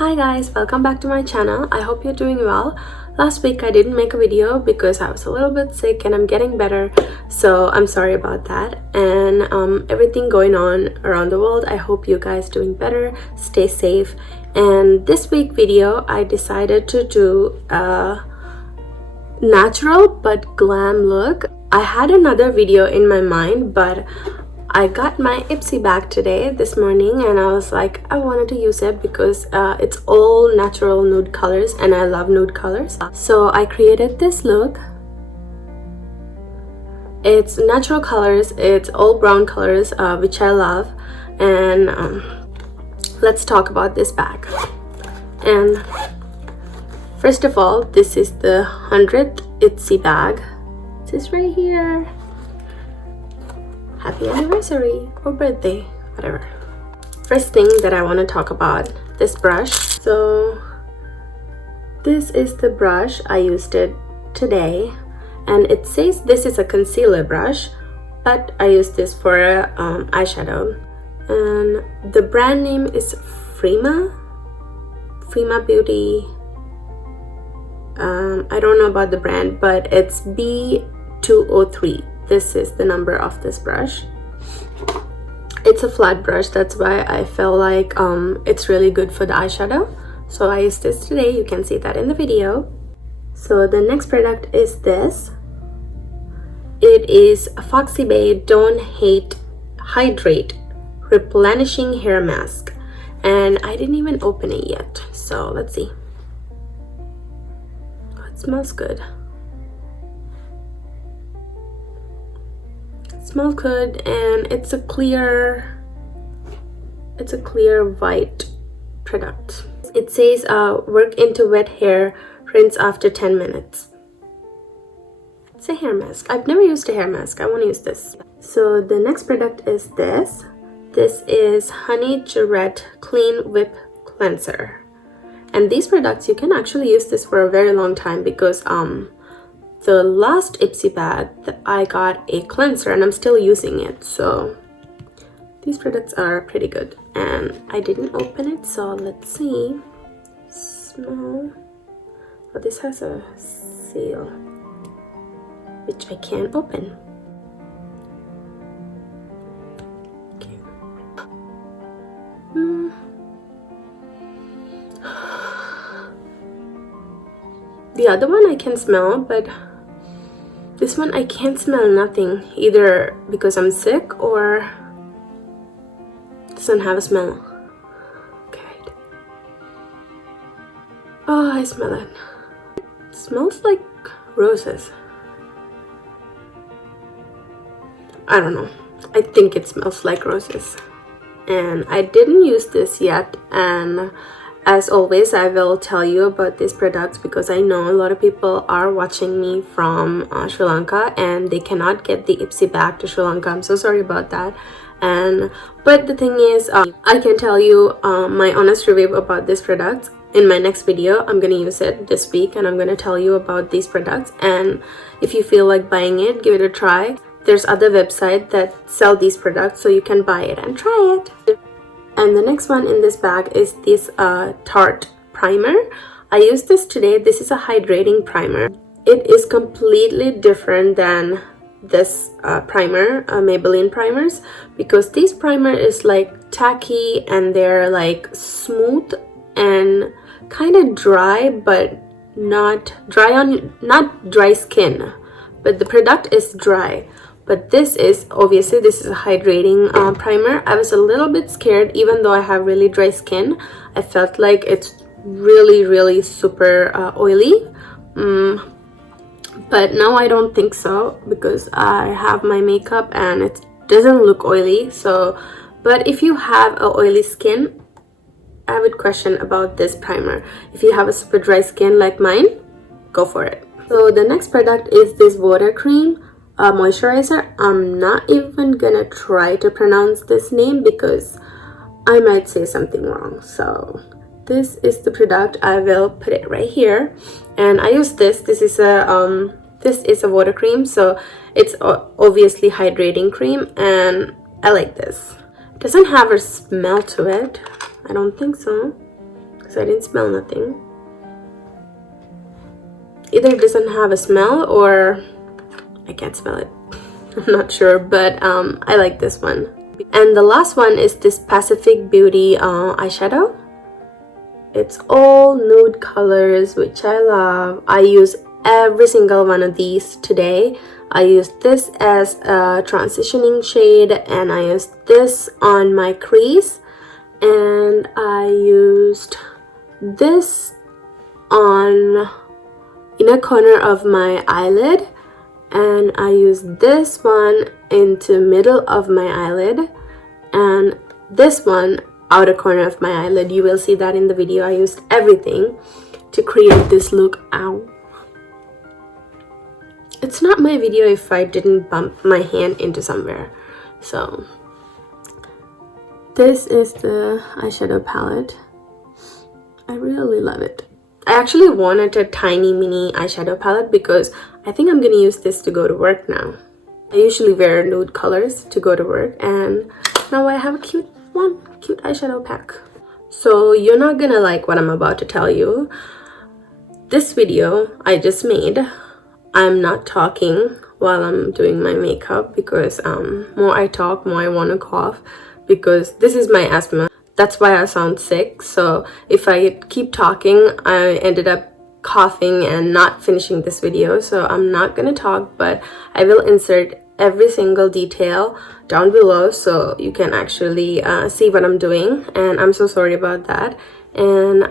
Hi guys, welcome back to my channel. I hope you're doing well. Last week I didn't make a video because I was a little bit sick and I'm getting better, so I'm sorry about that. And everything going on around the world, I hope you guys doing better, stay safe. And this week video I decided to do a natural but glam look. I had another video in my mind, but I got my IPSY bag today this morning and I was like, I wanted to use it because it's all natural nude colors and I love nude colors. So I created this look. It's natural colors, it's all brown colors, which I love. And let's talk about this bag. And first of all, this is the 100th IPSY bag. This is right here. Happy anniversary or birthday, whatever. First thing that I want to talk about, this brush. So this is the brush. I used it today and it says this is a concealer brush, but I use this for eyeshadow. And the brand name is Frima Beauty. I don't know about the brand, but it's B203. This is the number of this brush. It's a flat brush, that's why I felt like it's really good for the eyeshadow. So I used this today, you can see that in the video. So the next product is this. It is Foxy Bae Don't Hate Hydrate Replenishing Hair Mask. And I didn't even open it yet, so let's see. Oh, it smells good. Smells good, and it's a clear white product. It says work into wet hair, rinse after 10 minutes. It's a hair mask. I've never used a hair mask. I want to use this. So the next product is this. This is Honey Jarrett Clean Whip Cleanser. And these products, you can actually use this for a very long time because the last IPSY bag that I got a cleanser and I'm still using it, so these products are pretty good. And I didn't open it, so let's see. Smell. Oh, this has a seal which I can't open. Okay. The other one I can smell, but this one I can't smell nothing, either because I'm sick or doesn't have a smell. Okay. Oh, I smell it. It smells like roses. I don't know. I think it smells like roses. And I didn't use this yet, and as always, I will tell you about these products because I know a lot of people are watching me from Sri Lanka and they cannot get the IPSY bag to Sri Lanka. I'm so sorry about that. But the thing is, I can tell you my honest review about these products in my next video. I'm gonna use it this week and I'm gonna tell you about these products, and if you feel like buying it, give it a try. There's other websites that sell these products, so you can buy it and try it. And the next one in this bag is this Tarte primer. I used this today. This is a hydrating primer. It is completely different than this primer, Maybelline primers, because this primer is like tacky and they're like smooth and kind of dry, but not dry skin. But the product is dry. But this is, obviously, this is a hydrating primer. I was a little bit scared, even though I have really dry skin. I felt like it's really super oily. But now I don't think so because I have my makeup and it doesn't look oily. So, but if you have a oily skin, I would question about this primer. If you have a super dry skin like mine, go for it. So the next product is this water cream. Moisturizer. I'm not even gonna try to pronounce this name because I might say something wrong. So this is the product. I will put it right here, and I use this. This is a water cream, so it's obviously hydrating cream, and I like this. It doesn't have a smell to it. I don't think so. because I didn't smell nothing. Either it doesn't have a smell or I can't smell it. I'm not sure, but I like this one. And the last one is this Pacific Beauty eyeshadow. It's all nude colors, which I love. I use every single one of these today. I used this as a transitioning shade, and I used this on my crease, and I used this on inner corner of my eyelid, and I used this one into middle of my eyelid, and this one outer corner of my eyelid. You will see that in the video. I used everything to create this look. Ow. It's not my video if I didn't bump my hand into somewhere. So this is the eyeshadow palette. I really love it. I actually wanted a tiny mini eyeshadow palette because I think I'm gonna use this to go to work now. I usually wear nude colors to go to work, and now I have a cute eyeshadow pack. So you're not gonna like what I'm about to tell you. This video I just made, I'm not talking while I'm doing my makeup because more I talk, more I want to cough, because this is my asthma. That's why I sound sick. So if I keep talking, I ended up coughing and not finishing this video. So I'm not gonna talk, but I will insert every single detail down below so you can actually see what I'm doing, and I'm so sorry about that. And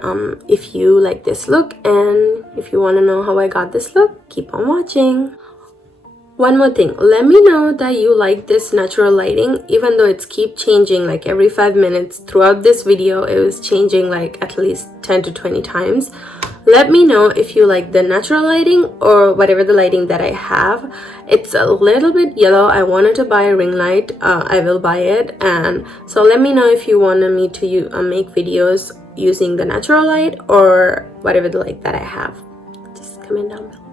if you like this look and if you want to know how I got this look, keep on watching. One more thing, let me know that you like this natural lighting, even though it's keep changing like every 5 minutes. Throughout this video it was changing like at least 10 to 20 times. Let me know if you like the natural lighting or whatever the lighting that I have. It's a little bit yellow. I wanted to buy a ring light. I will buy it. And so let me know if you wanted me to make videos using the natural light or whatever the light that I have. Just comment down below.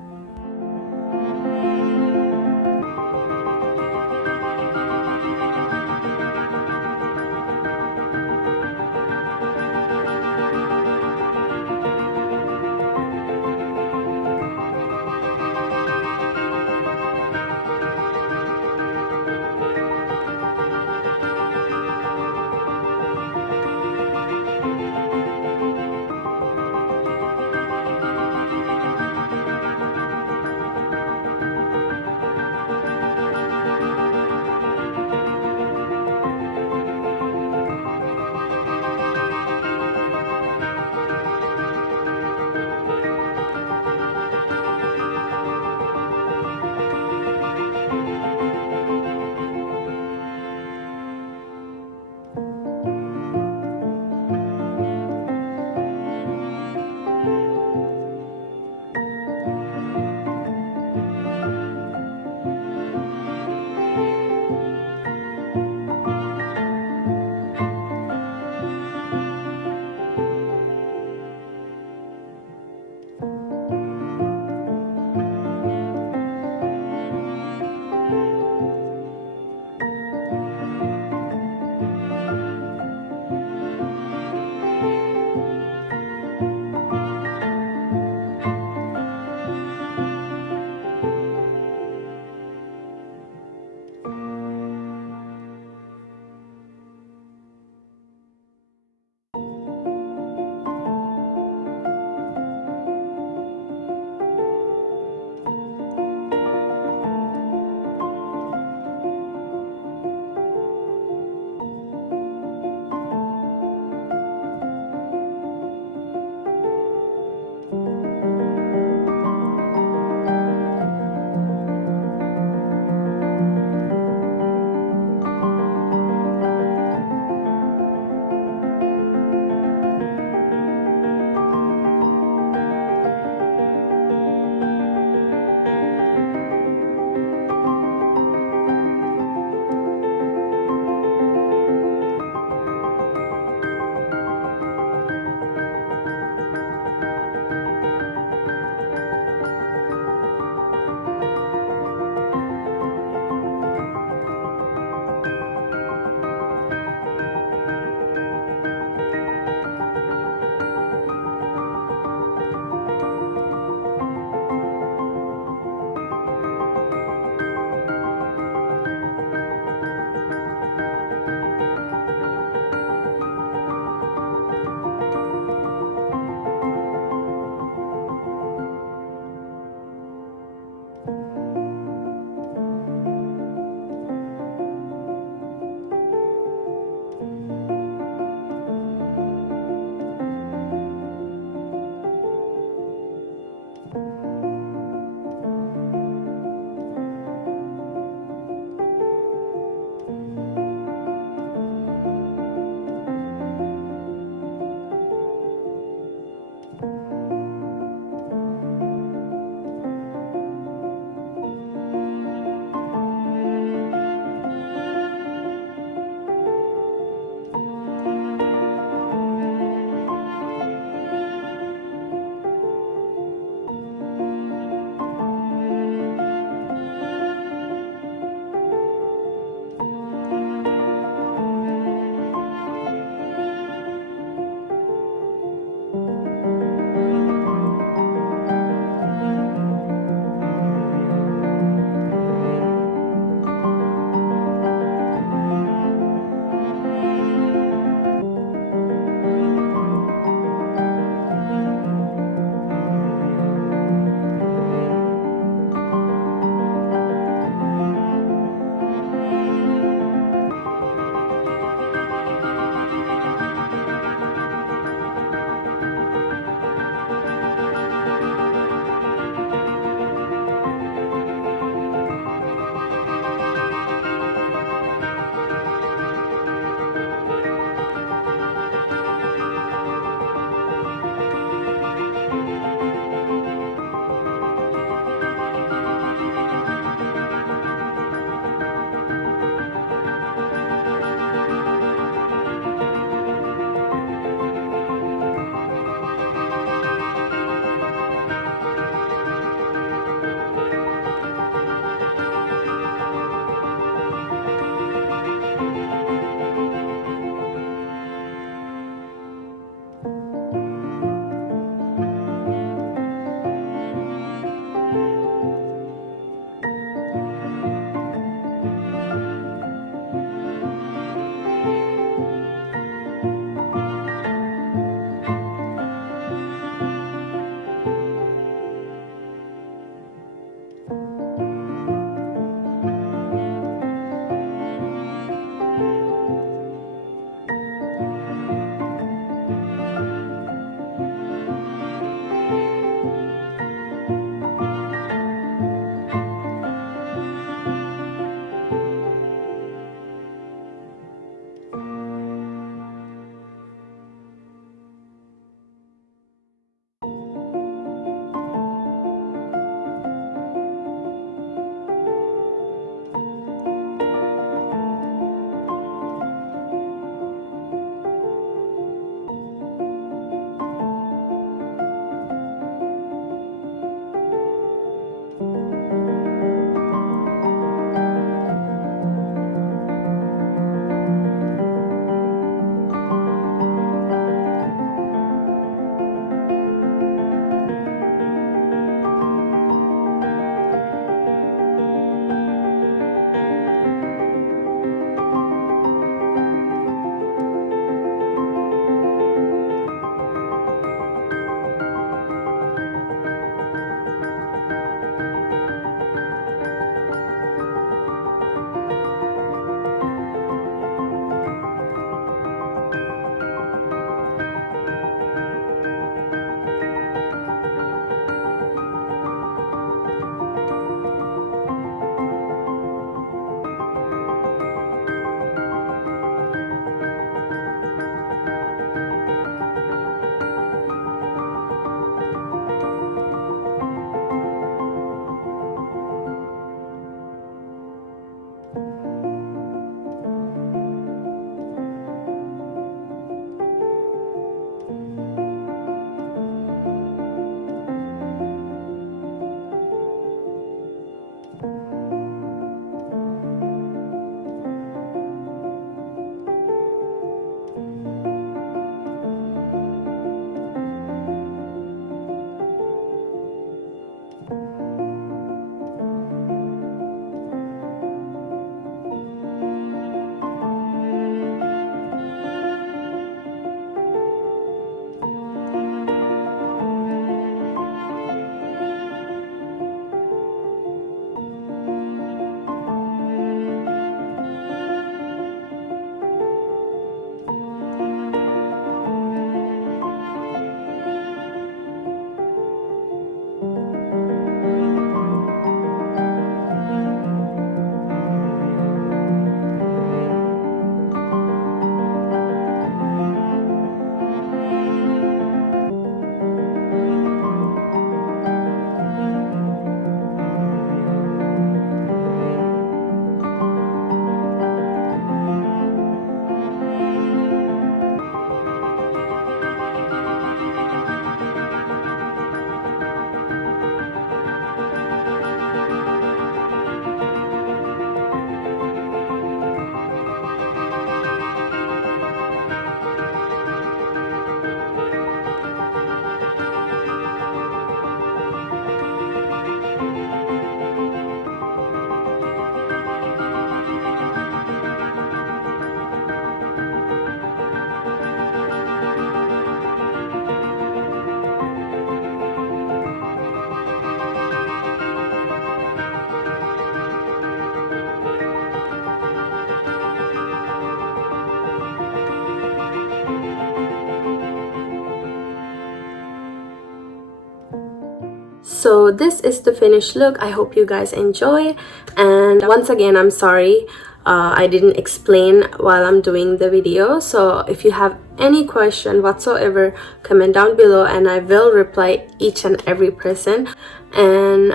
So this is the finished look. I hope you guys enjoy, and once again I'm sorry I didn't explain while I'm doing the video. So if you have any question whatsoever, comment down below and I will reply each and every person. And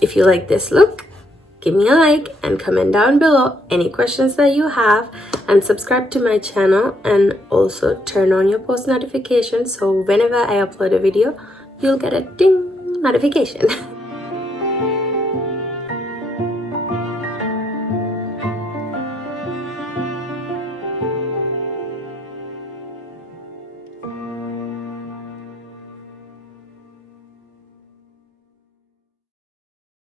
if you like this look, give me a like and comment down below any questions that you have, and subscribe to my channel, and also turn on your post notifications so whenever I upload a video you'll get a ding notification.